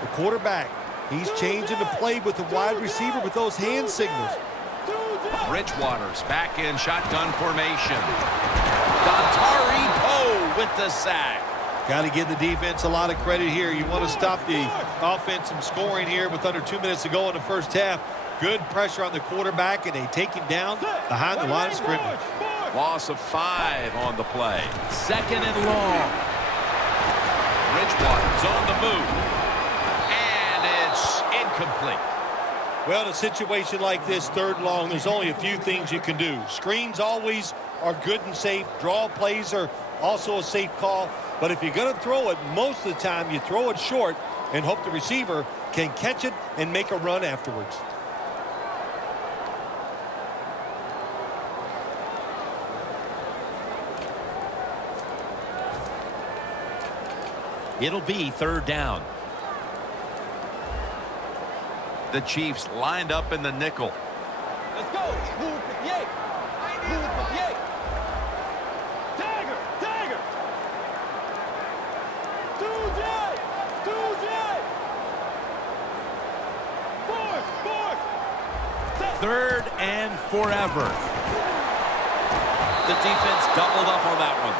The quarterback, he's changing the play with the wide receiver with those hand signals. Bridgewater's back in shotgun formation. Dontari Poe with the sack. Got to give the defense a lot of credit here. You want to stop the offense from scoring here with under 2 minutes to go in the first half. Good pressure on the quarterback, and they take him down behind the line of scrimmage. Loss of 5 on the play. 2nd and long. Bridgewater's on the move. And it's incomplete. Well, in a situation like this, 3rd and long, there's only a few things you can do. Screens always are good and safe. Draw plays are also a safe call. But if you're going to throw it, most of the time you throw it short and hope the receiver can catch it and make a run afterwards. It'll be 3rd down. The Chiefs lined up in the nickel. Let's go. Move 58. Move 58. Dagger. Dagger. 2J. 2J. 4th. 3rd and forever. The defense doubled up on that one.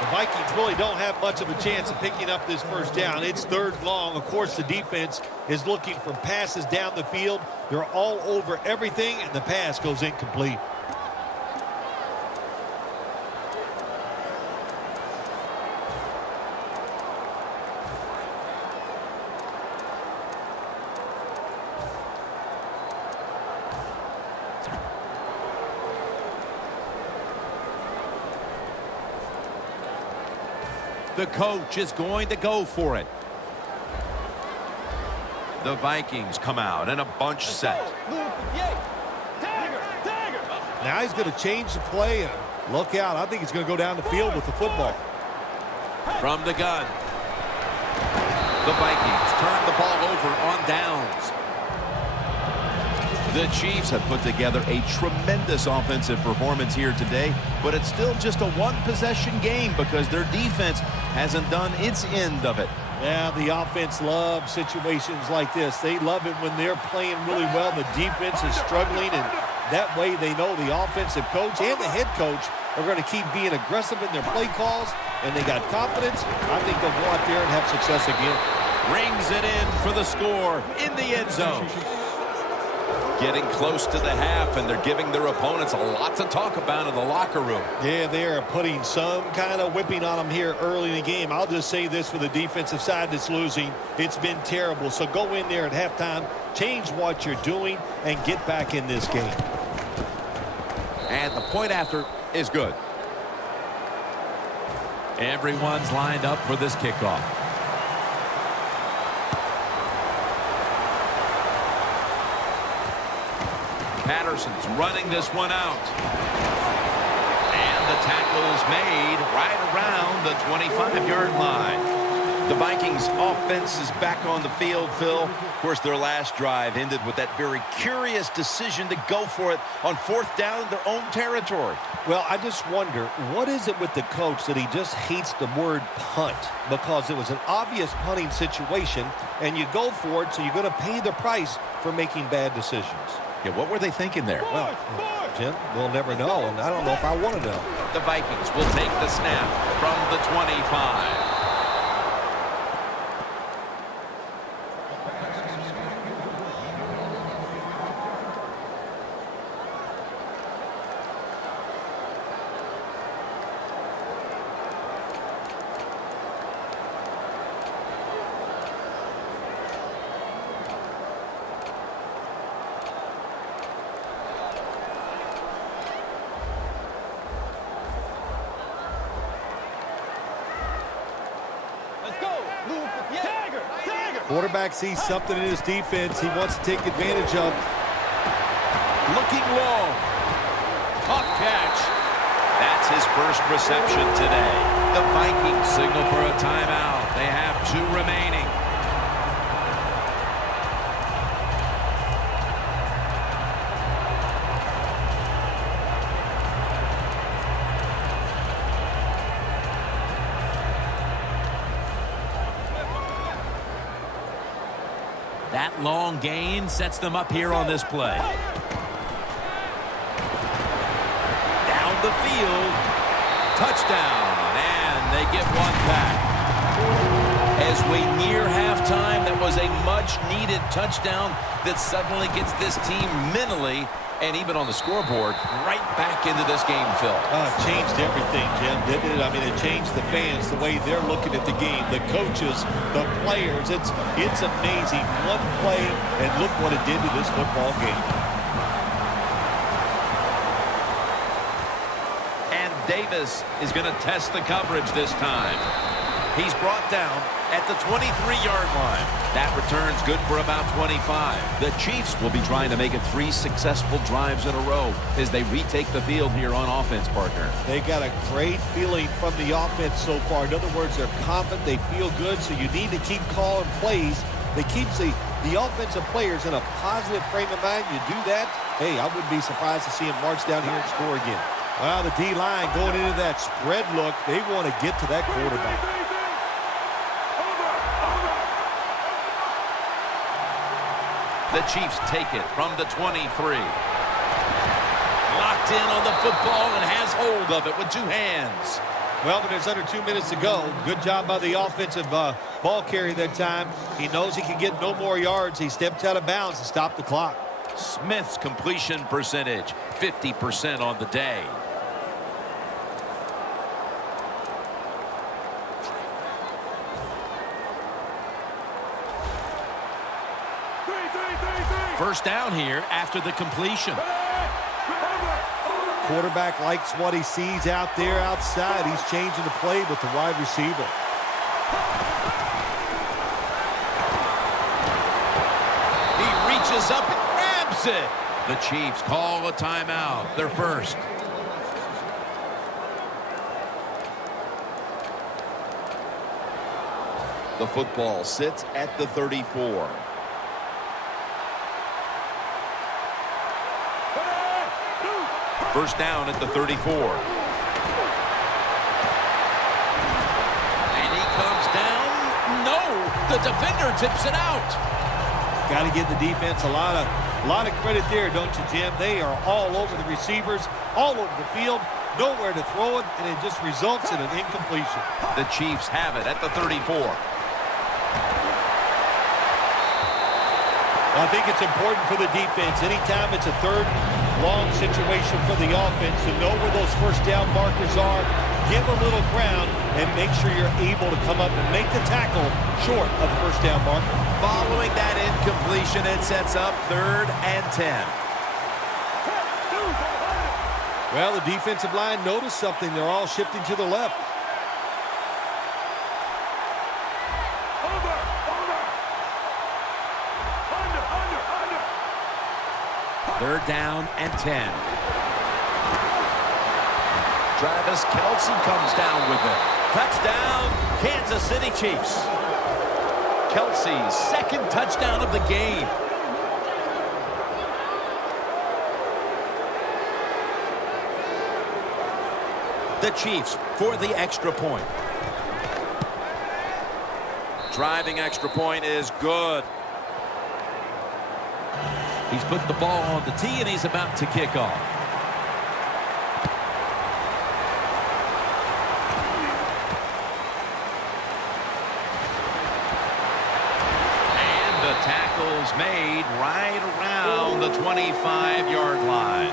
The Vikings really don't have much of a chance of picking up this first down. It's 3rd and long. Of course, the defense is looking for passes down the field. They're all over everything, and the pass goes incomplete. The coach is going to go for it. The Vikings come out in a bunch set. Now he's going to change the play and look out. I think he's going to go down the field with the football. From the gun. The Vikings turn the ball over on downs. The Chiefs have put together a tremendous offensive performance here today, but it's still just a one-possession game because their defense hasn't done its end of it. Yeah, the offense loves situations like this. They love it when they're playing really well. The defense is struggling, and that way they know the offensive coach and the head coach are going to keep being aggressive in their play calls, and they got confidence. I think they'll go out there and have success again. Rings it in for the score in the end zone. Getting close to the half, and they're giving their opponents a lot to talk about in the locker room. Yeah, they are putting some kind of whipping on them here early in the game. I'll just say this for the defensive side that's losing. It's been terrible. So go in there at halftime, change what you're doing, and get back in this game. And the point after is good. Everyone's lined up for this kickoff. Patterson's running this one out. And the tackle's made right around the 25-yard line. The Vikings offense is back on the field, Phil. Of course, their last drive ended with that very curious decision to go for it on 4th down in their own territory. Well, I just wonder, what is it with the coach that he just hates the word punt? Because it was an obvious punting situation, and you go for it, so you're going to pay the price for making bad decisions. Yeah, what were they thinking there? Well, Jim, we'll never know, and I don't know if I want to know. The Vikings will take the snap from the 25. Quarterback sees something in his defense he wants to take advantage of. Looking long. Tough catch. That's his first reception today. The Vikings signal for a timeout. They have 2 remaining. That long gain sets them up here on this play. Down the field. Touchdown. And they get one back. As we near halftime, that was a much-needed touchdown that suddenly gets this team mentally and even on the scoreboard right back into this game, Phil. It changed everything, Jim, didn't it? I mean, it changed the fans, the way they're looking at the game, the coaches, the players. It's amazing. One play, and look what it did to this football game. And Davis is going to test the coverage this time. He's brought down at the 23-yard line. That return's good for about 25. The Chiefs will be trying to make it 3 successful drives in a row as they retake the field here on offense, partner. They got a great feeling from the offense so far. In other words, they're confident, they feel good, so you need to keep calling plays that keeps the offensive players in a positive frame of mind. You do that, hey, I wouldn't be surprised to see them march down here and score again. Well, the D-line going into that spread look, they want to get to that quarterback. The Chiefs take it from the 23. Locked in on the football and has hold of it with 2 hands. Well, but there's under 2 minutes to go. Good job by the offensive ball carrier that time. He knows he can get no more yards. He stepped out of bounds to stop the clock. Smith's completion percentage, 50% on the day. First down here after the completion. Quarterback likes what he sees out there outside. He's changing the play with the wide receiver. He reaches up and grabs it. The Chiefs call a timeout. Their first. The football sits at the 34. First down at the 34. And he comes down. No, the defender tips it out. Got to give the defense a lot of credit there, don't you, Jim? They are all over the receivers, all over the field, nowhere to throw it, and it just results in an incompletion. The Chiefs have it at the 34. I think it's important for the defense. Anytime it's a third long situation for the offense to know where those first down markers are, give a little ground, and make sure you're able to come up and make the tackle short of the first down marker. Following that incompletion, it sets up 3rd and 10. Well, the defensive line noticed something. They're all shifting to the left. Third down and 10. Travis Kelce comes down with it. Touchdown, Kansas City Chiefs. Kelce's 2nd touchdown of the game. The Chiefs for the extra point. Driving extra point is good. He's put the ball on the tee, and he's about to kick off. And the tackle's made right around the 25-yard line.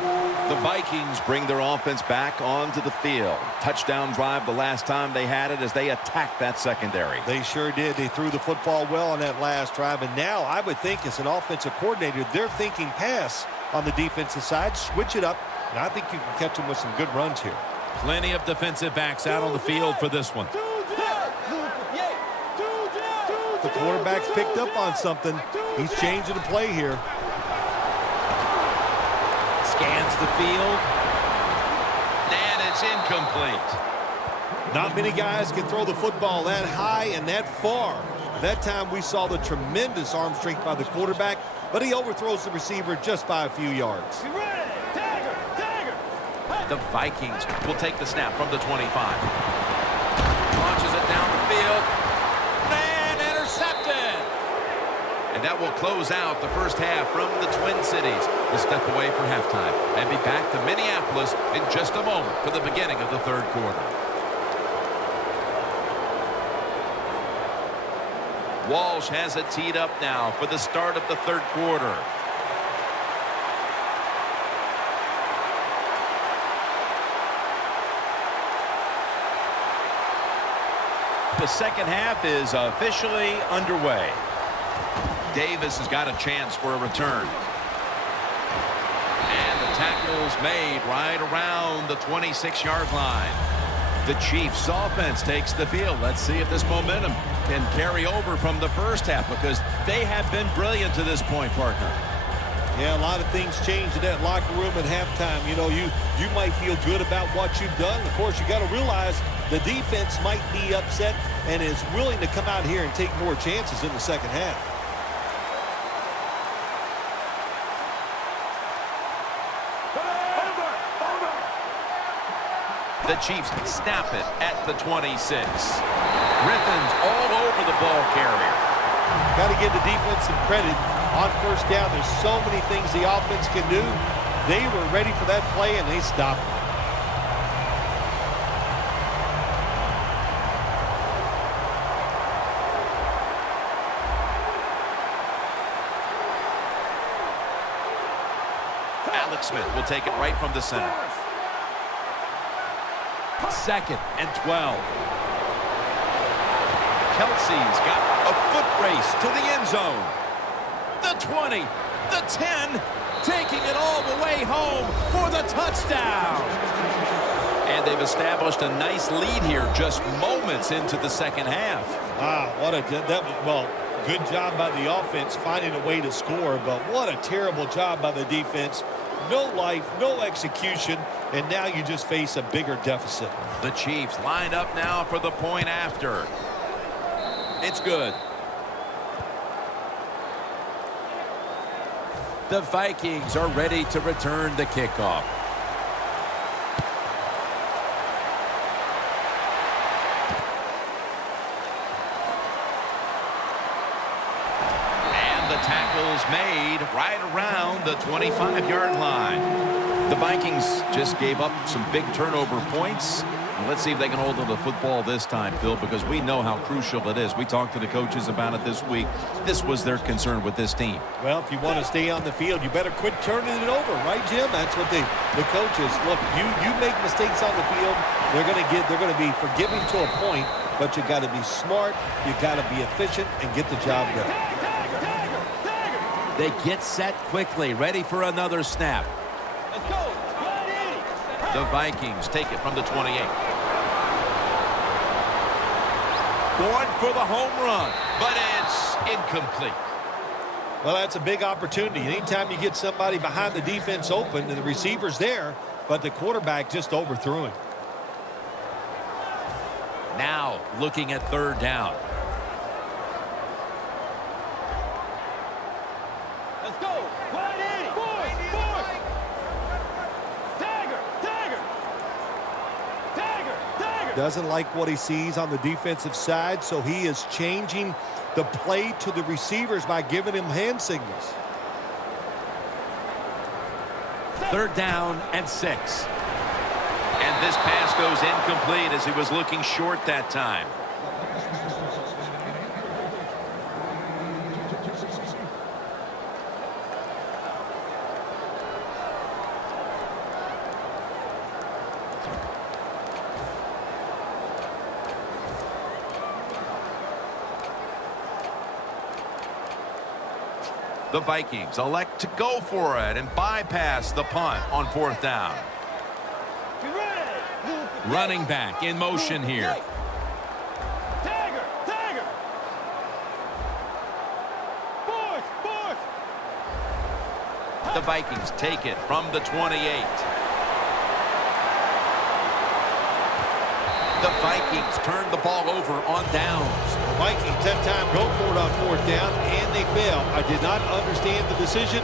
The Vikings bring their offense back onto the field. Touchdown drive the last time they had it as they attacked that secondary. They sure did. They threw the football well on that last drive. And now I would think as an offensive coordinator, they're thinking pass on the defensive side. Switch it up. And I think you can catch them with some good runs here. Plenty of defensive backs out on the field for this one. The quarterback's picked up on something. He's changing the play here. Scans the field. And it's incomplete. Not many guys can throw the football that high and that far. That time we saw the tremendous arm strength by the quarterback, but he overthrows the receiver just by a few yards. The Vikings will take the snap from the 25. Launches it down the field. And intercepted. And And that will close out the first half from the Twin Cities. We'll step away for halftime and be back to Minneapolis in just a moment for the beginning of the third quarter. Walsh has it teed up now for the start of the third quarter. The second half is officially underway. Davis has got a chance for a return. And the tackle's made right around the 26-yard line. The Chiefs offense takes the field. Let's see if this momentum can carry over from the first half, because they have been brilliant to this point, partner. Yeah, a lot of things changed in that locker room at halftime. You know, you might feel good about what you've done. Of course, you got to realize the defense might be upset and is willing to come out here and take more chances in the second half. The Chiefs snap it at the 26. Griffin's all over the ball carrier. Got to give the defense some credit on first down. There's so many things the offense can do. They were ready for that play, and they stopped it. Alex Smith will take it right from the center. 2nd and 12. Kelsey's got a foot race to the end zone. The 20, the 10, taking it all the way home for the touchdown. And they've established a nice lead here just moments into the second half. Well, good job by the offense finding a way to score, but what a terrible job by the defense. No life, no execution, and now you just face a bigger deficit. The Chiefs line up now for the point after. It's good. The Vikings are ready to return the kickoff. And the tackle's made right around the 25-yard line. The Vikings just gave up some big turnover points. Let's see if they can hold on to the football this time, Phil, because we know how crucial it is. We talked to the coaches about it this week. This was their concern with this team. Well, if you want to stay on the field, you better quit turning it over, right, Jim? That's what the coaches look. You make mistakes on the field, they're going to be forgiving to a point, but you got to be smart, you got to be efficient, and get the job done. They get set quickly, ready for another snap. Let's go. The Vikings take it from the 28. Going for the home run, but it's incomplete. Well, that's a big opportunity. Anytime you get somebody behind the defense open and the receiver's there, but the quarterback just overthrew him. Now looking at third down. Let's go. Wide 80. Fourth. Dagger. Doesn't like what he sees on the defensive side, so he is changing the play to the receivers by giving him hand signals. Third down and 6. And this pass goes incomplete as he was looking short that time. The Vikings elect to go for it and bypass the punt on fourth down. Running back in motion here. Dagger. Fourth. The Vikings take it from the 28. The Vikings turn the ball over on downs. The Vikings that time go for it on fourth down, and they fail. I did not understand the decision.